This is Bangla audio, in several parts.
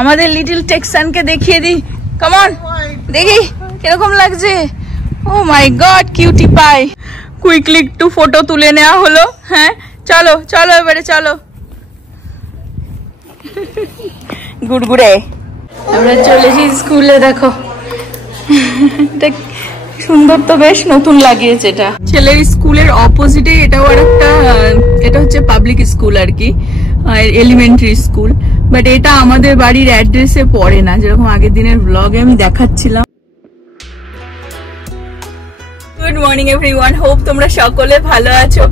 আমাদের লিটল টেক্সানকে দেখিয়ে দিই। কাম অন, দেখি কিরকম লাগছে। ও মাই গড, কিউটি পাই। কুইকলি একটু ফটো তুলে নেওয়া হলো। হ্যাঁ চলো চলো এবারে চলো। গুড়গুড়ে আমরা চলেছি স্কুলে। দেখো সুন্দর তো, বেশ নতুন লাগিয়েছে এটা। ছেলের স্কুলের অপোজিটে এটাও আর একটা, এটা হচ্ছে পাবলিক স্কুল আর কি, এলিমেন্টারি স্কুল। বাট এটা আমাদের বাড়ির অ্যাড্রেসে পড়ে না, যেরকম আগের দিনের ব্লগে আমি দেখাচ্ছিলাম। গুড মর্নিং এভরিওয়ান, হোপ তোমরা সকলে ভালো আছো।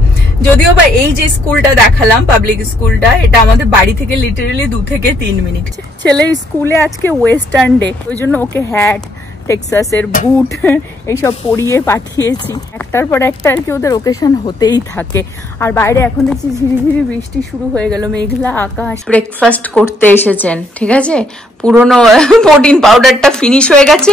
যদিও বা এই যে স্কুলটা দেখালাম, পাবলিক স্কুলটা, এটা আমাদের বাড়ি থেকে লিটারালি 2 থেকে 3 মিনিট। ছেলের স্কুলে আজকে ওয়েস্টার্ন ডে, ওই জন্য ওকে হ্যাট, টেক্সাসের বুট এইসব পরিয়ে পাঠিয়েছি। একটার পর একটা আর কি ওদের ওকেশন হতেই থাকে। আর বাইরে এখন দেখছি ঝিরিঝিরি বৃষ্টি শুরু হয়ে গেল, মেঘলা আকাশ। ব্রেকফাস্ট করতে এসেছেন, ঠিক আছে। পুরোনো প্রোটিন পাউডারটা ফিনিশ হয়ে গেছে,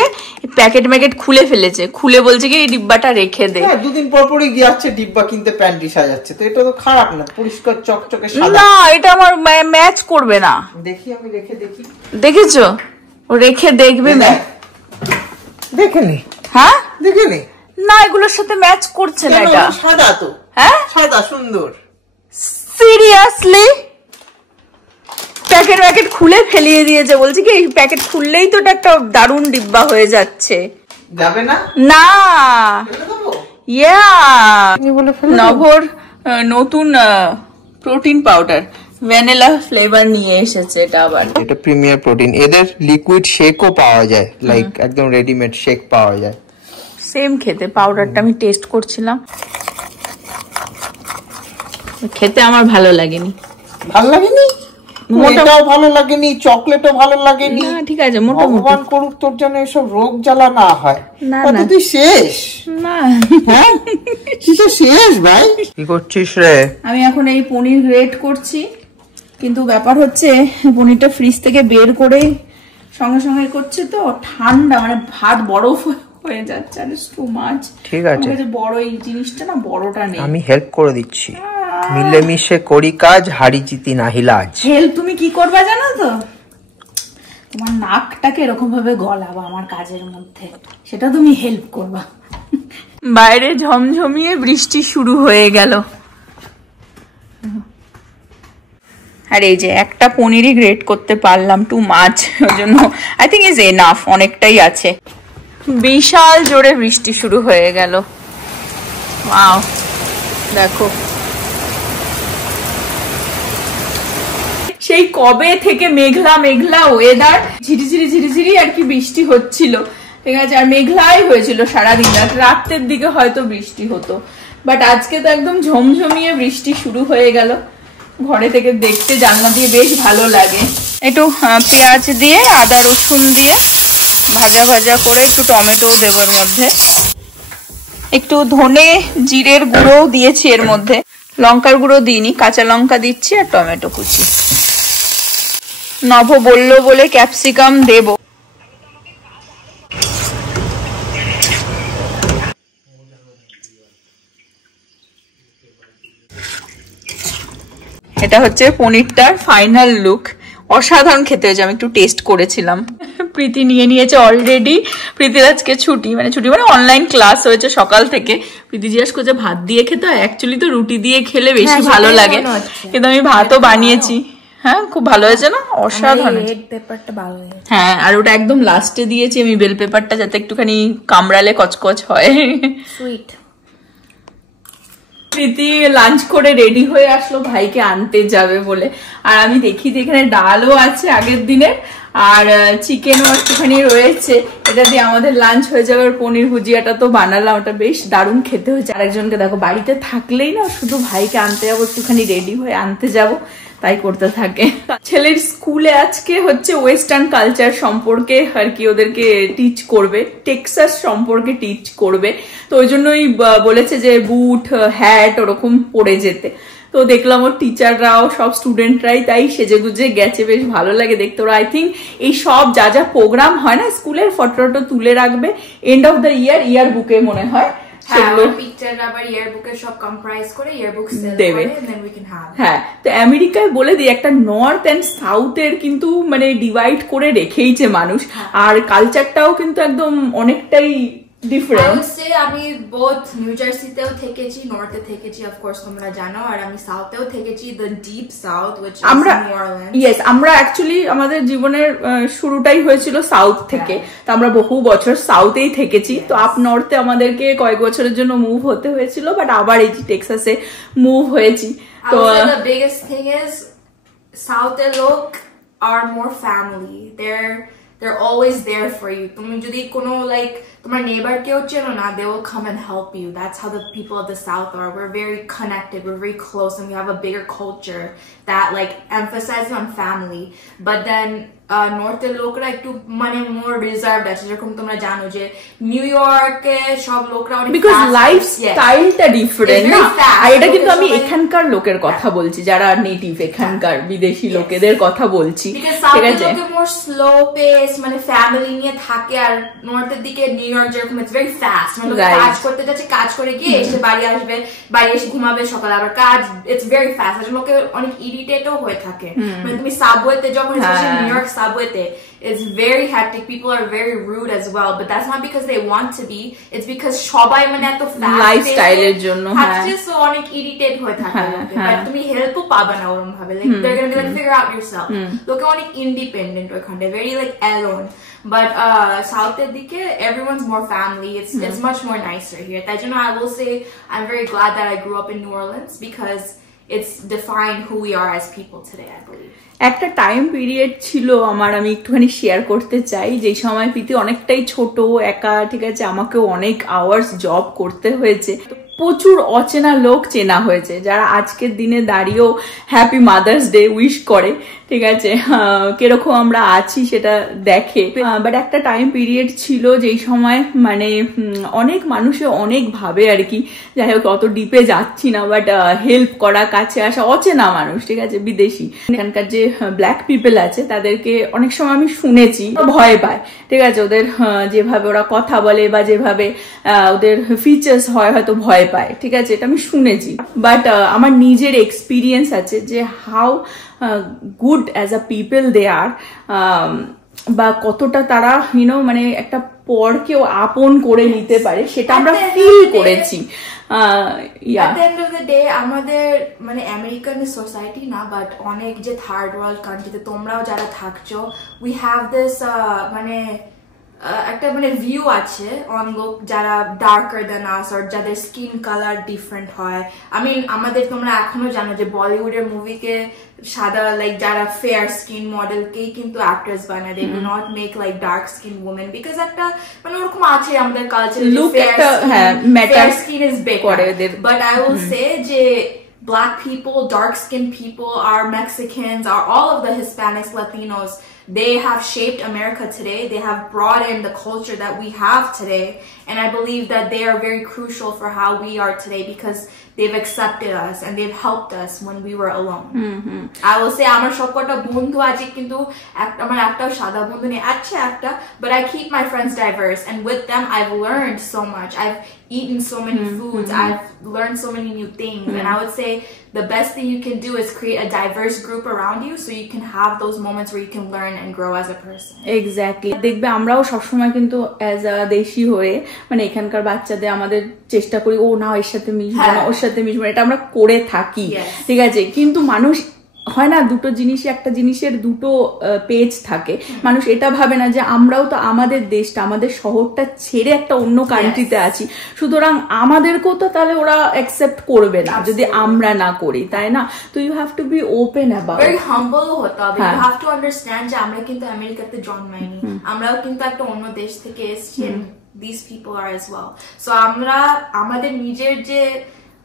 প্যাকেট ম্যাকেট খুলে ফেলেছে, খুলে বলছে কি এই ডিব্বাটা রেখে দে। দুদিন পর পরই যাচ্ছে ডিব্বা কিনতে, প্যান্টি সাজাচ্ছে, তো এটা তো খারাপ না, পরিষ্কার চকচকে সাদা। না, এটা আমার ম্যাচ করবে না। দেখি আমি রেখে দেখি। দেখেছো, ও রেখে দেখবে না। দেখে নে। হ্যাঁ দেখে নে। না, এগুলোর সাথে ম্যাচ করছে না। এটা সাদা তো। হ্যাঁ সাদা সুন্দর। সিরিয়াসলি প্যাকেট প্যাকেট খুলে ফেলিয়ে দিয়েছে, বলছে কি এই প্যাকেট খুললেই তো একটা দারুণ ডিব্বা হয়ে যাচ্ছে। যাবে না? না, ইয়া নভর নতুন প্রোটিন পাউডার ভ্যানিলা ফ্লেভার নিয়ে এসেছে। এটা আবার এটা প্রিমিয়ার প্রোটিন। এদের লিকুইড শেকও পাওয়া যায়, লাইক একদম রেডিমেড শেক পাওয়া যায়, সেম খেতে। পাউডারটা আমি টেস্ট করছিলাম, খেতে আমার ভালো লাগেনি। ভালো লাগেনি? মোটাও ভালো লাগেনি, চকলেটও ভালো লাগেনি। না ঠিক আছে, মোটামুটি। ভগবান করুক তোর জন্য এসব রোগ জ্বালা না হয়। না না তুই শেষ। না হ্যাঁ তুই তো শেষ ভাই। কি করছিস রে? আমি এখন এই পনির গ্রেট করছি, কিন্তু ব্যাপার হচ্ছে পনিরটা ফ্রিজ থেকে বের করে সঙ্গে সঙ্গে করছে তো ঠান্ডা, মানে ভাত বরফ হয়ে যাচ্ছে। আর টু মাছ। ঠিক আছে, বড় এই জিনিসটা না, বড়টা নেই। আমি হেল্প করে দিচ্ছি। মিলেমিশে করি কাজ, হারি জিতি নাহি লাজ। হেল্প তুমি কি করবা জানো তো? তোমার নাকটাকে এরকম ভাবে গলাবা আমার কাজের মধ্যে, সেটা তুমি হেল্প করবা। বাইরে ঝমঝমিয়ে বৃষ্টি শুরু হয়ে গেল। আর এই যে একটা পনিরই গ্রেট করতে পারলাম, টু মাছ, ওই জন্য আই থিঙ্ক ইজ এনাফ, অনেকটাই আছে। বিশাল জোরে বৃষ্টি শুরু হয়ে গেল। ওয়াও, দেখো সেই কবে থেকে মেঘলা মেঘলা ওয়েদার, ঝিরিঝিরি ঝিরিঝিরি আর কি বৃষ্টি হচ্ছিল, ঠিক আছে। আর মেঘলাই হয়েছিল সারাদিন রাত, রাতের দিকে হয়তো বৃষ্টি হতো, বাট আজকে তো একদম ঝমঝমিয়ে বৃষ্টি শুরু হয়ে গেল। ঘরে থেকে দেখতে জানলা দিয়ে বেশ ভালো লাগে। একটু পেঁয়াজ দিয়ে, আদা রসুন দিয়ে ভাজা ভাজা করে, একটু টমেটো দেবো এর মধ্যে, একটু ধনে জিরের গুঁড়ো দিয়েছি এর মধ্যে, লঙ্কার গুঁড়ো দিইনি, কাঁচা লঙ্কা দিচ্ছি আর টমেটো কুচি। নভ বললো বলে ক্যাপসিকাম দেব। এটা হচ্ছে পনিরটার ফাইনাল লুক। অসাধারণ খেতে হয়েছে, আমি একটু টেস্ট করেছিলাম। প্রীতি নিয়ে নিয়েছে অলরেডি। প্রীতির আজকে ছুটি মানে অনলাইন ক্লাস হয়েছে সকাল থেকে। প্রীতি জিজ্ঞেস করছে ভাত দিয়ে খেতে হয়, অ্যাকচুয়ালি তো রুটি দিয়ে খেলে বেশি ভালো লাগে, কিন্তু আমি ভাতও বানিয়েছি। হ্যাঁ খুব ভালো হয়েছে না? অসাধারণ। হ্যাঁ, আর ওটা একদম লাস্টে দিয়েছি আমি বেল পেপারটা, যাতে একটুখানি কামড়ালে কচকচ হয়। সুইট। প্রীতি লাঞ্চ করে রেডি হয়ে আসলো ভাইকে আনতে যাবে বলে। আর আমি দেখি যে এখানে ডালও আছে আগের দিনের, আর চিকেনও একটুখানি রয়েছে। এটা দিয়ে আমাদের লাঞ্চ হয়ে যাবে। পনির ভুজিয়াটা তো বানালাম, ওটা বেশ দারুণ খেতে হয়েছে। আরেকজনকে দেখো বাড়িতে থাকলেই না শুধু ভাইকে আনতে যাবো, একটুখানি রেডি হয়ে আনতে যাবো, তাই করতে থাকে। ছেলের স্কুলে আজকে হচ্ছে ওয়েস্টার্ন কালচার সম্পর্কে আর কি ওদেরকে টিচ করবে, টেক্সাস সম্পর্কে টিচ করবে। তো ওই জন্যই বলেছে যে বুট হ্যাট ওরকম পরে যেতে। তো দেখলাম ওর টিচাররাও সব স্টুডেন্টরাই তাই সেজে গুজে গেছে, বেশ ভালো লাগে দেখতে। ওরা আই থিঙ্ক এই সব যা যা প্রোগ্রাম হয় না স্কুলের, ফটো তুলে রাখবে এন্ড অফ দ্য ইয়ার বুকে মনে হয়। সেগুলো পিকচার আবার ইয়ারবুকে সব কম্প্রাইজ করে ইয়ারবুক সেল দেবে। করে দেন উই ক্যান হ্যাভ। হ্যাঁ, তো আমেরিকায় বলে দিই একটা নর্থ এন্ড সাউথের কিন্তু মানে ডিভাইড করে রেখেইছে মানুষ, আর কালচারটাও কিন্তু একদম অনেকটাই ডিফারেন্ট। আমি বোথ নিউ জার্সিতেও থেকেছি, নর্থে থেকেছি অফকোর্স তোমরা জানো, আর আমি সাউথেও থেকেছি, the deep south which is New Orleans. Yes, আমরা অ্যাকচুয়ালি আমাদের জীবনের শুরুটাই হয়েছিল সাউথ থেকে, তো আমরা বহু বছর সাউথেই থেকেছি। তো আপ নর্থে আমাদেরকে কয়েক বছরের জন্য মুভ হতে হয়েছিল, বাট আবার এই টেক্সাসে মুভ হয়েছি। তো the biggest thing is সাউথের লোক are more family, they're always there for you. তুমি যদি কোনো like তোমার নেইবার কেউ চেনো না, they will come and help you. That's how the people of the South are. We're very connected, we're very close, and we have a bigger culture that like emphasizes on family. But then নর্থের লোকরা একটু মানে more reserved আছে, যেরকম তোমরা জানো যে নিউ ইয়র্কে সব লোকরা অনেক বিকজ লাইফ স্টাইলটা ডিফারেন্ট না। আর এটা কিন্তু আমি এখানকার লোকের কথা বলছি, যারা নেটিভ এখানকার বিদেশি লোকেদের কথা বলছি, ঠিক আছে? মোর স্লো পেস, মানে ফ্যামিলি নিয়ে থাকে, আর নর্থের দিকে নিউ ইয়র্ক যেরকম ইটস ভেরি ফাস্ট, মানে কাজ করতে যাচ্ছে, কাজ করে গিয়ে এসে বাড়ি আসবে, বাড়ি এসে ঘুমাবে, সকালে আবার কাজ, ইটস ভেরি ফাস্ট। আর লোকে অনেক ইরিটেটও হয়ে থাকে, মানে তুমি সাবওয়েতে যখন নিউ ইয়র্ক সাবওয়েতে it's very hectic, people are very rude as well, but that's not because they want to be, it's because সবাই মানে এত ফাস্ট লাইফস্টাইলের জন্য সো অনেক ইরিটেট হয়ে থাকে, বাট তুমি হেল্পও পাবে না ওরকম ভাবে, like they're gonna be like figure out yourself. লোকে অনেক ইন্ডিপেন্ডেন্ট ওখানে, very like alone. But সাউথের দিকে everyone's more family, it's much more nicer here. তাই জন্য I will say I'm very glad that I grew up in New Orleans because it's defined who we are as people today, I believe. একটা টাইম পিরিয়ড ছিল আমার, আমি একটুখানি শেয়ার করতে চাই, যে সময় প্রীতি অনেকটাই ছোট, একা, ঠিক আছে, আমাকেও অনেক আওয়ার্স জব করতে হয়েছে, প্রচুর অচেনা লোক চেনা হয়েছে, যারা আজকের দিনে দাঁড়িয়েও হ্যাপি মাদার্স ডে উইশ করে, ঠিক আছে, কিরকম আমরা আছি সেটা দেখে। বাট একটা টাইম পিরিয়ড ছিল যেই সময় মানে অনেক মানুষে অনেক ভাবে আর কি, যাই হোক অত ডিপে যাচ্ছি না, বাট হেল্প করা, কাছে আসা, অচেনা মানুষ, ঠিক আছে, বিদেশি, এখানকার যে ব্ল্যাক পিপল আছে তাদেরকে অনেক সময় আমি শুনেছি ভয় পায়, ঠিক আছে, ওদের যেভাবে ওরা কথা বলে বা যেভাবে ওদের ফিচার্স হয় হয়তো ভয় পায়, ঠিক আছে, এটা আমি শুনেছি। বাট আমার নিজের এক্সপিরিয়েন্স আছে যে how good as a people they are, বা কতটা তারা ইউনো মানে একটা পরকেও আপন করে নিতে পারে, সেটা আমরা ফিল করেছি। At the end of the day, আমাদের মানে আমেরিকান সোসাইটি না, বাট অনেক যে থার্ড ওয়ার্ল্ড কান্ট্রিতে তোমরাও যারা থাকছো, উই হ্যাভ দিস মানে একটা মানে ভিউ আছে অন লোক যারা ডার্কার দেন আস, আর যাদের স্কিন কালার ডিফারেন্ট হয়। I mean আমাদের তোমরা এখনো জানো যে বলিউডের মুভিকে সাদা লাইক যারা ফেয়ার স্কিন মডেলকেই কিন্তু অ্যাক্ট্রেস বানায়, they do not make like dark skin women, because একটা মানে ওরকম আছে আমাদের কালচারে লুক একটা matter skin is better. But I will say যে Black people, dark-skinned people, our Mexicans, all of the Hispanics, Latinos, they have shaped America today. They have brought in the culture that we have today. And I believe that they are very crucial for how we are today because they've accepted us and they've helped us when we were alone. I will say, আমার সবকটা বন্ধু আছে কিন্তু আমার একটাও সাদা বন্ধু নেই, আছে একটা, but I keep my friends diverse, and with them I've learned so much. I've eaten so many foods. I've learned so many new things. And I would say the best thing you can do is create a diverse group around you so you can have those moments where you can learn and grow as a person. Exactly. দেখবে আমরাও সবসময় কিন্তু অ্যাজ আ দেশি হয়ে মানে এখানকার বাচ্চাদের আমাদের চেষ্টা করি, ও না এর সাথে মিশবো না, ওর সাথে মিশবো না, এটা আমরা করে থাকি, ঠিক আছে, কিন্তু মানুষ হয় না, দুটো জিনিসই, একটা জিনিসের দুটো পেজ থাকে, মানুষ এটা ভাবে না যে আমরাও তো আমাদের দেশটা, আমাদের শহরটা ছেড়ে একটা অন্য কান্ট্রিতে আছি, সুতরাং আমাদেরকেও তো তাহলে ওরা অ্যাকসেপ্ট করবে না যদি আমরা না করি, তাই না? তো you have to be open about, very humble হতে হবে, ইউ হ্যাভ টু আন্ডারস্ট্যান্ড যে আমরা কিন্তু আমেরিকাতে জন্মাইনি, আমরাও কিন্তু একটা অন্য দেশ থেকে এসেছি, these people are as well. So আমরা আমাদের নিজের যে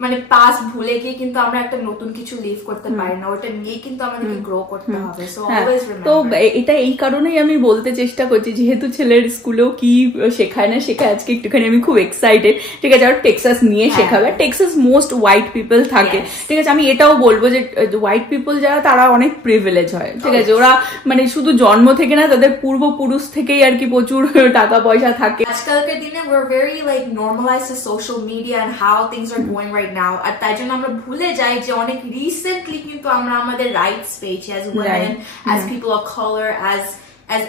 মানে পাস্ট ভুলে গিয়ে কিন্তু আমরা একটা নতুন কিছু লিভ করতে পারি না, ওটা নিয়ে কিন্তু আমাদেরকে গ্রো করতে হবে। So always remember. তো এটা এই কারণেই আমি বলতে চেষ্টা করছি, যেহেতু ছেলের স্কুলেও কি শেখায় না শেখায়, আজকে একটুখানি আমি খুব এক্সাইটেড। ঠিক আছে, আর টেক্সাস নিয়ে শেখাবে। টেক্সাস মোস্ট হোয়াইট পিপল থাকে। ঠিক আছে, আমি এটাও বলবো যে হোয়াইট পিপল যারা তারা অনেক প্রিভিলেজ হয়। ঠিক আছে, ওরা মানে শুধু জন্ম থেকে না, তাদের পূর্বপুরুষ থেকেই আর কি প্রচুর টাকা পয়সা থাকে। আজকালকার দিনে we're very like normalized to social media and how things are going right now, আর তাই জন্য আমরা ভুলে যাই যে অনেক রিসেন্টলি কিন্তু আমরা আমাদের রাইটস পেয়েছি as women, as people of color,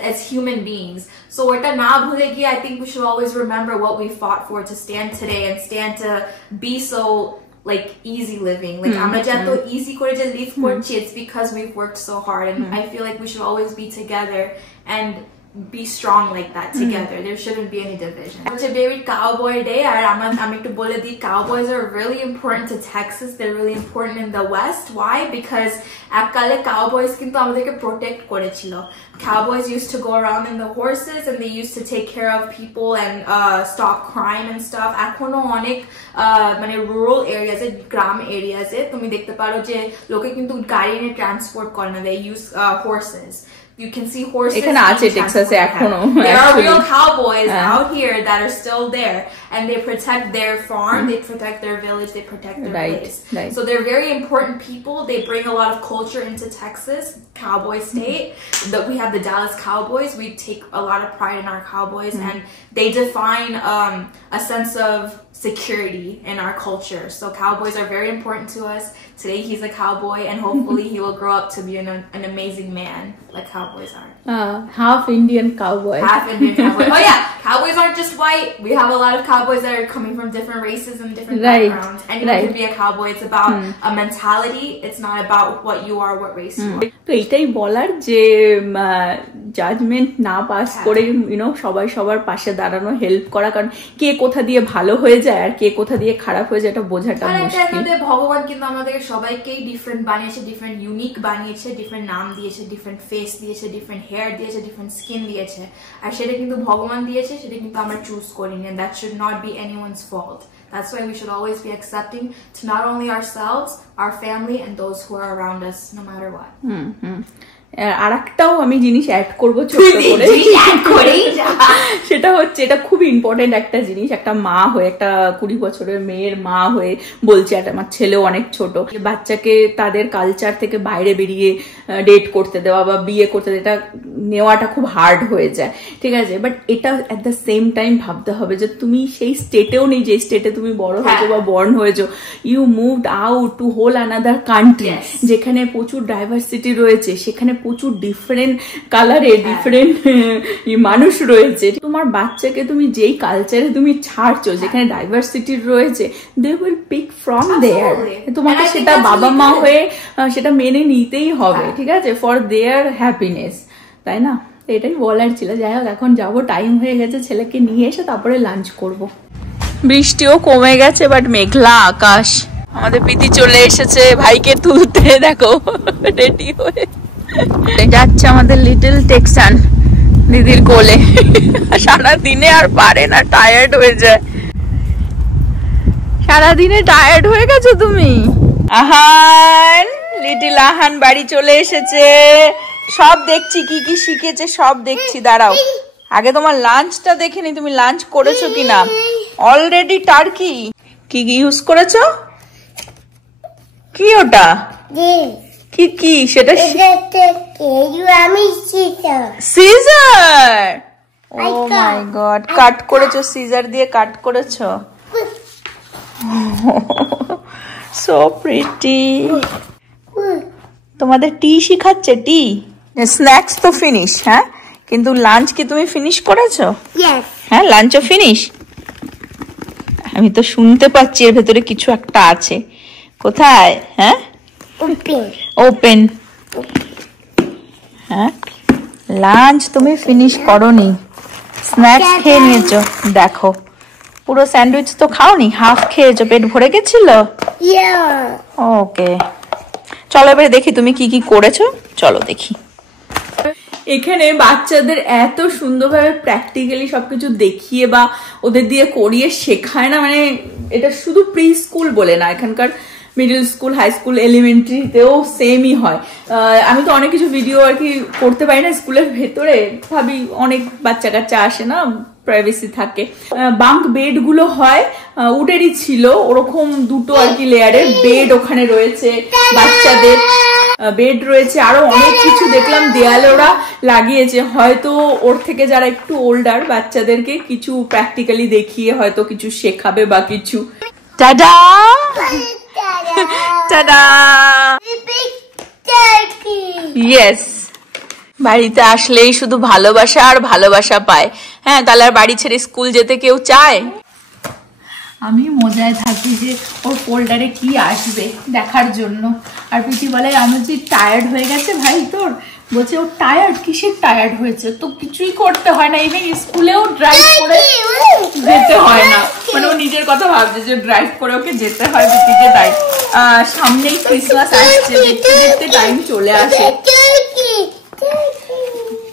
as human beings. So এটা না ভুলে গিয়ে I think we should always remember what we fought for to stand today and stand to be so like easy living. Like আমরা যে এত easy করে যে live করছি, it's because we've worked so hard, and I feel like we should always be together and be strong like that together. There shouldn't be any division. It's a very cowboy day. I'm to bole di cowboys are really important to Texas. They're really important in the West. Why? Because akkale cowboys kintu amaderke protect korechilo. Cowboys used to go around in the horses and they used to take care of people and stop crime and stuff. Ekhono onek mane rural areas e gram areas e tumi dekhte paro je loke kintu gari niye transport kore na, they use horses. You can see horses. এখানে আছে টেক্সাসে এখনো। There are real cowboys out here that are still there, and they protect their farm, they protect their village, they protect their place. Right. So they're very important people. They bring a lot of culture into Texas, cowboy state. That we have the Dallas Cowboys. We take a lot of pride in our cowboys, and they define a sense of security in our culture. So cowboys are very important to us. Today he's a cowboy, and hopefully he will grow up to be an amazing man like cowboys are. Half Indian cowboy. Half Indian cowboy. Oh yeah, cowboys aren't just white. We have a lot of cowboys that are coming from different races and different backgrounds. Anyone can be a cowboy. It's about a mentality. It's not about what you are, what race you are. তো এটাই বলার যে জাজমেন্ট না পাস করে সবাই সবার পাশে দাঁড়ানো, হেল্প করা, কারণ কে কোথা দিয়ে ভালো হয়ে যায় আর কে কোথা দিয়ে খারাপ হয়ে যায় এটা বোঝাটা মুশকিল। ভগবান কিন্তু আমাদের সবাইকেই ডিফারেন্ট বানিয়েছে, ডিফারেন্ট ইউনিক বানিয়েছে, ডিফারেন্ট নাম দিয়েছে, ডিফারেন্ট ফেস দিয়েছে, ডিফারেন্ট হেয়ার দিয়েছে, ডিফারেন্ট স্কিন দিয়েছে, আর সেটা কিন্তু ভগবান দিয়েছে, সেটা কিন্তু আমরা চুজ করিনি, and that should not be anyone's fault. That's why we should always be accepting to not only ourselves, our family, and those who are around us, no matter what. আর একটাও আমি জিনিস অ্যাড করবো ছোট করে, সেটা হচ্ছে এটা খুব ইম্পর্টেন্ট একটা জিনিস। একটা মা হয়ে, একটা 20 বছরের মেয়ের মা হয়ে বলছি, আর আমার ছেলেও অনেক ছোট, বাচ্চাকে তাদের কালচার থেকে বাইরে বেরিয়ে ডেট করতে দেওয়া বা বিয়ে করতে দেওয়া, এটা নেওয়াটা খুব হার্ড হয়ে যায়। ঠিক আছে, বাট এটা অ্যাট দ্য সেম টাইম ভাবতে হবে যে তুমি সেই স্টেটেও নেই যে স্টেটে তুমি বড় হয়েছো বা বর্ন হয়েছো। You moved out to whole another country, যেখানে প্রচুর ডাইভার্সিটি রয়েছে, সেখানে প্রচুর ডিফারেন্ট কালারে ডিফারেন্ট মানুষ রয়েছে। তোমার বাচ্চাকে তুমি যেই কালচারে তুমি ছাড়ছো, যেখানে ডাইভার্সিটি রয়েছে, দে উইল পিক ফ্রম দেয়ার। তোমাকে সেটা বাবা মা হয়ে সেটা মেনে নিতেই হবে। ঠিক আছে, ফর দেয়ার হ্যাপিনেস, তাই না? এটাই বলার ছিল। যাই হোক, এখন যাবো, টাইম হয়ে গেছে, ছেলেকে নিয়ে এসে তারপরে লাঞ্চ করব। বৃষ্টিও কমে গেছে, বাট মেঘলা আকাশ। আমাদের প্রীতি চলে এসেছে ভাইকে তুলতে, দেখো রেডি হয়ে যাচ্ছে আমাদের লিটল টেক্সান দিদির কোলে। সারাদিনে আর পারে না, টায়ার্ড হয়ে যায়। সারাদিনে টায়ার্ড হয়ে গেছো তুমি। আহান, লিটল আহান বাড়ি চলে এসেছে। সব দেখছি কি কি শিখেছে, সব দেখছি। দাঁড়াও, আগে তোমার লাঞ্চটা দেখে নি, তুমি লাঞ্চ করেছো কিনা। অলরেডি টার্কি কি কি ইউজ করেছো? কি ওটা? কি কি সেটা? সিজার। ও মাই গড, কাট করেছো, সিজার দিয়ে কাট করেছো। So pretty. তোমাদের টি শিখাচ্ছে, টি। স্ন্যাক্স তো ফিনিশ, হ্যাঁ, কিন্তু লাঞ্চ কি তুমি ফিনিশ করেছো? হ্যাঁ, লাঞ্চও ফিনিশ। আমি তো শুনতে পাচ্ছি এর ভেতরে কিছু একটা আছে। কোথায়? হ্যাঁ, ওপেন। হ্যাঁ, লাঞ্চ তুমি ফিনিশ করোনি, স্ন্যাক্স খেয়ে নিয়েছো। দেখো, পুরো স্যান্ডউইচ তো খাওনি, হাফ খেয়েছো, পেট ভরে গেছিল। ওকে, চলো এবারে দেখি তুমি কি কি করেছো। চলো দেখি। এখানে বাচ্চাদের এত সুন্দরভাবে প্র্যাকটিক্যালি সবকিছু দেখিয়ে বা ওদের দিয়ে করিয়ে শেখায় না, মানে এটা শুধু প্রি স্কুল বলে না, এখানকার মিডল স্কুল, হাই স্কুল, এলিমেন্টারিতেও সেমই হয়। আমি তো অনেক কিছু ভিডিও আর কি করতে পারি না স্কুলের ভেতরে, ভাবি অনেক বাচ্চা কাচ্চা আসে না, প্রাইভেসি থাকে। বাঙ্ক বেড গুলো হয় উডেরই ছিল, ওরকম দুটো আর কি লেয়ারের বেড ওখানে রয়েছে, বাচ্চাদের বেড রয়েছে, আরো অনেক কিছু দেখলাম দেয়ালে ওরা লাগিয়েছে। হয়তো ওর থেকে যারা একটু ওল্ডার বাচ্চাদেরকে কিছু প্র্যাকটিক্যালি দেখিয়ে হয়তো কিছু শেখাবে বা কিছু। Tata tata. ইয়েস, বাড়িতে আসলেই শুধু ভালোবাসা আর ভালোবাসা পায়। হ্যাঁ, তাহলে আর বাড়ি ছেড়ে স্কুল যেতে কেউ চায়? আমি মজায় থাকি যে ওর ফোল্ডারে কি আসবে দেখার জন্য। আর প্রীতি বলে আমার যে টায়ার্ড হয়ে গেছে ভাই তোর, বলছে ও টায়ার্ড, কিসের টায়ার্ড হয়েছে? তো কিছুই করতে হয় না, ইভেন স্কুলেও ড্রাইভ করে যেতে হয় না, মানে ও নিজের কথা ভাবছে যে ড্রাইভ করে ওকে যেতে হয় প্রীতিকে। তাই সামনেই ক্রিসমাস আসছে, দেখতে দেখতে টাইম চলে আসে।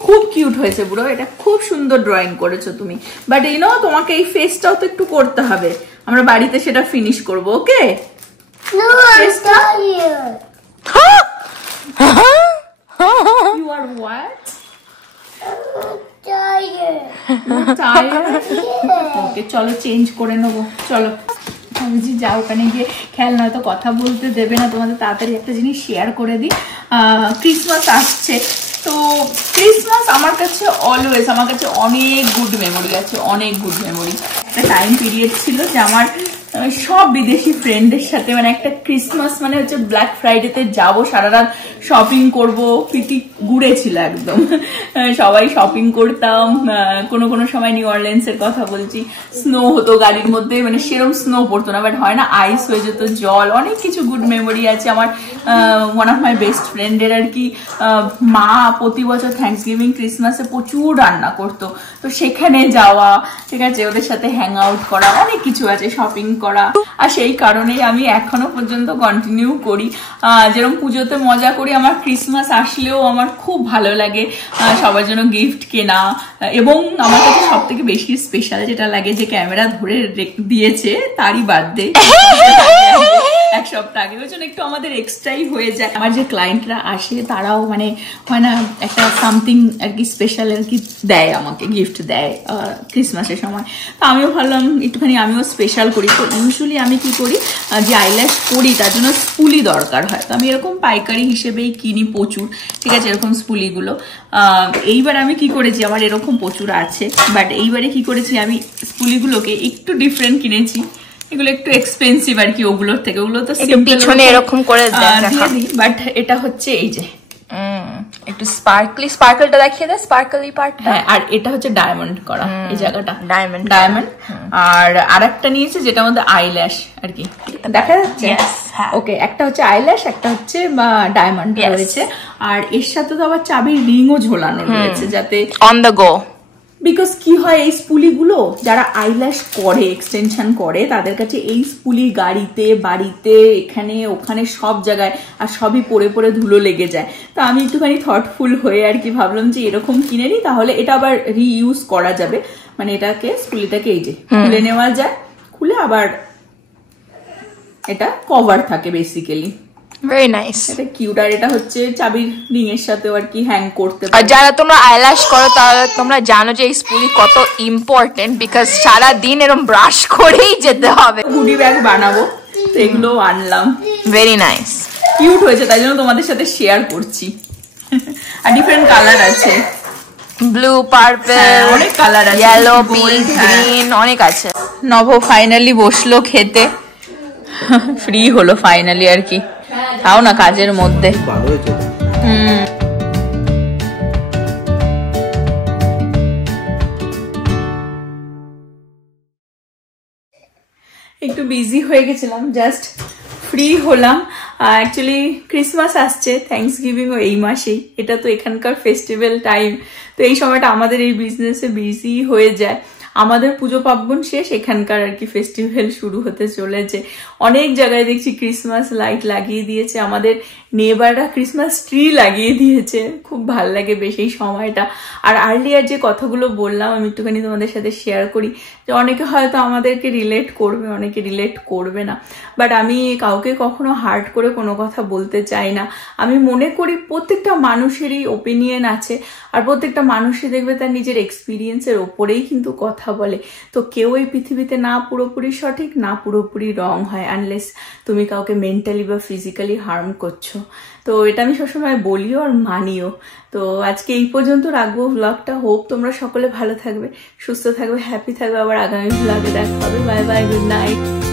খুব কিউট হয়েছে বুড়ো, এটা খুব সুন্দর ড্রয়িং করেছো তুমি। বাট এই নো, তোমাকে এই ফেসটাও তো একটু করতে হবে, আমরা বাড়িতে সেটা ফিনিশ করবো। ওকে? You are what? ওকে চলো চেঞ্জ করে নেবো, চলো। বুঝি যাও, ওখানে গিয়ে খেলনা তো কথা বলতে দেবে না তোমাদের। তাড়াতাড়ি একটা জিনিস শেয়ার করে দিই, ক্রিসমাস আসছে তো ক্রিসমাস আমার কাছে অলওয়েজ, আমার কাছে অনেক গুড মেমোরি আছে, অনেক গুড মেমোরি। একটা টাইম পিরিয়ড ছিল যে আমার সব বিদেশি ফ্রেন্ডের সাথে, মানে একটা ক্রিসমাস মানে হচ্ছে ব্ল্যাক ফ্রাইডেতে যাবো, সারা রাত শপিং করবো। প্রীতি ঘুরেছিল একদম, সবাই শপিং করতাম। কোনো সময় নিউ অরলিন্সের কথা বলছি, স্নো হতো গাড়ির মধ্যে, মানে সেরকম স্নো পড়তো না, বাট হয় না আইস হয়ে যেত, জল, অনেক কিছু গুড মেমোরি আছে আমার। ওয়ান অফ মাই বেস্ট ফ্রেন্ডের আর কি মা প্রতি বছর থ্যাঙ্কসগিভিং ক্রিসমাসে প্রচুর রান্না করতো, তো সেখানে যাওয়া, ঠিক আছে, ওদের সাথে হ্যাং আউট করা, অনেক কিছু আছে, শপিং করা। আর সেই কারণেই আমি এখনো পর্যন্ত কন্টিনিউ করি। যেরকম পুজোতে মজা করি, আমার ক্রিসমাস আসলেও আমার খুব ভালো লাগে সবার জন্য গিফট কেনা। এবং আমার কাছে সব থেকে বেশি স্পেশাল যেটা লাগে, যে ক্যামেরা ধরে দিয়েছে তারই বার্থডে এক সপ্তাহ আগে, ওই জন্য একটু আমাদের এক্সট্রাই হয়ে যায়। আমার যে ক্লায়েন্টরা আসে তারাও মানে হয় না একটা সামথিং আর কি স্পেশাল আর কি দেয়, আমাকে গিফট দেয় ক্রিসমাসের সময়। তো আমিও ভাবলাম একটুখানি আমিও স্পেশাল করি। তো ইউজুয়ালি আমি কি করি, যে আইল্যাশ করি তার জন্য স্পুলি দরকার হয়, তো আমি এরকম পাইকারি হিসেবেই কিনি প্রচুর, ঠিক আছে, এরকম স্পুলিগুলো। এইবার আমি কি করেছি, আমার এরকম প্রচুর আছে, বাট এইবারে কি করেছি, আমি স্পুলিগুলোকে একটু ডিফারেন্ট কিনেছি। এগুলো একটু এক্সপেন্সিভ আর কি ওগুলোর থেকে, ওগুলো তো পিছনে এরকম করে দিয়ে দিই, বাট এটা হচ্ছে এই যে একটু স্পার্কলটা দেখিয়ে দেয়, স্পার্কলি পার্ট। হ্যাঁ, আর এটা হচ্ছে ডায়মন্ড করা, এই জায়গাটা ডায়মন্ড। আর আরেকটা নিয়েছে যেটা মধ্যে আইল্যাশ আর কি দেখা যাচ্ছে। ওকে, একটা হচ্ছে আইল্যাশ, একটা হচ্ছে ডায়মন্ড রয়েছে, আর এর সাথে তো আবার চাবির রিংও ঝোলানো রয়েছে, যাতে অন দ্য গো। বিকজ কি হয়, এই স্পুলিগুলো যারা আইল্যাশ করে, এক্সটেনশন করে, তাদের কাছে এই স্পুলি গাড়িতে, বাড়িতে, এখানে ওখানে সব জায়গায়, আর সবই পরে পরে ধুলো লেগে যায়। তো আমি একটুখানি থটফুল হয়ে আর কি ভাবলাম যে এরকম কিনে নিই, তাহলে এটা আবার রিইউজ করা যাবে। মানে এটাকে স্পুলিটাকে এই যে খুলে নেওয়া যায়, খুলে আবার এটা কভার থাকে বেসিক্যালি। ভেরি নাইস, এটা কিউট। আর এটা হচ্ছে চাবির রিং এর সাথে আর কি হ্যাং করতে পারো। আর যারা তোমরা আইল্যাশ করো তাহলে তোমরা জানো যে এই স্পুলি কত ইম্পর্টেন্ট, বিকজ সারা দিন এরকম ব্রাশ করেই যেতে হবে। গুডি ব্যাগ বানাবো, তো এগুলো আনলাম। ভেরি নাইস, কিউট হয়েছে, তাই জন্য তোমাদের সাথে শেয়ার করছি। আর ডিফারেন্ট কালার আছে, ব্লু, পার্পল, অনেক কালার আছে, ইয়েলো, পিঙ্ক, গ্রিন, অনেক আছে। নভ ফাইনালি বসলো খেতে, ফ্রি হলো ফাইনালি আর কি, তাও না কাজের মধ্যে। ভালো হয়েছে। একটু বিজি হয়ে গেছিলাম, জাস্ট ফ্রি হলাম। অ্যাকচুয়ালি ক্রিসমাস আসছে, থ্যাঙ্কসগিভিং ও এই মাসেই, এটা তো এখানকার ফেস্টিভ্যাল টাইম, তো এই সময়টা আমাদের এই বিজনেসে বিজি হয়ে যায়। আমাদের পুজো পার্বণ শেষ, এখানকার আর কি ফেস্টিভ্যাল শুরু হতে চলেছে। অনেক জায়গায় দেখছি ক্রিসমাস লাইট লাগিয়ে দিয়েছে। আমাদের নেবাররা ক্রিসমাস ট্রি লাগিয়ে দিয়েছে, খুব ভাল লাগে বেশ এই সময়টা। আর আর্লিয়ার যে কথাগুলো বললাম আমি একটুখানি তোমাদের সাথে শেয়ার করি, যে অনেকে হয়তো আমাদেরকে রিলেট করবে, অনেকে রিলেট করবে না, বাট আমি কাউকে কখনো হার্ট করে কোনো কথা বলতে চাই না। আমি মনে করি প্রত্যেকটা মানুষেরই ওপিনিয়ন আছে, আর প্রত্যেকটা মানুষই দেখবে তার নিজের এক্সপিরিয়েন্সের ওপরেই কিন্তু কথা বলে। তো কেউ এই পৃথিবীতে না পুরোপুরি সঠিক না পুরোপুরি রং হয়, আনলেস তুমি কাউকে মেন্টালি বা ফিজিক্যালি হার্ম করছো। তো এটা আমি সবসময় বলিও আর মানিও। তো আজকে এই পর্যন্ত রাখবো ভ্লগটা। হোপ তোমরা সকলে ভালো থাকবে, সুস্থ থাকবে, হ্যাপি থাকবে। আবার আগামী ভ্লগে দেখা হবে। Bye bye, good night.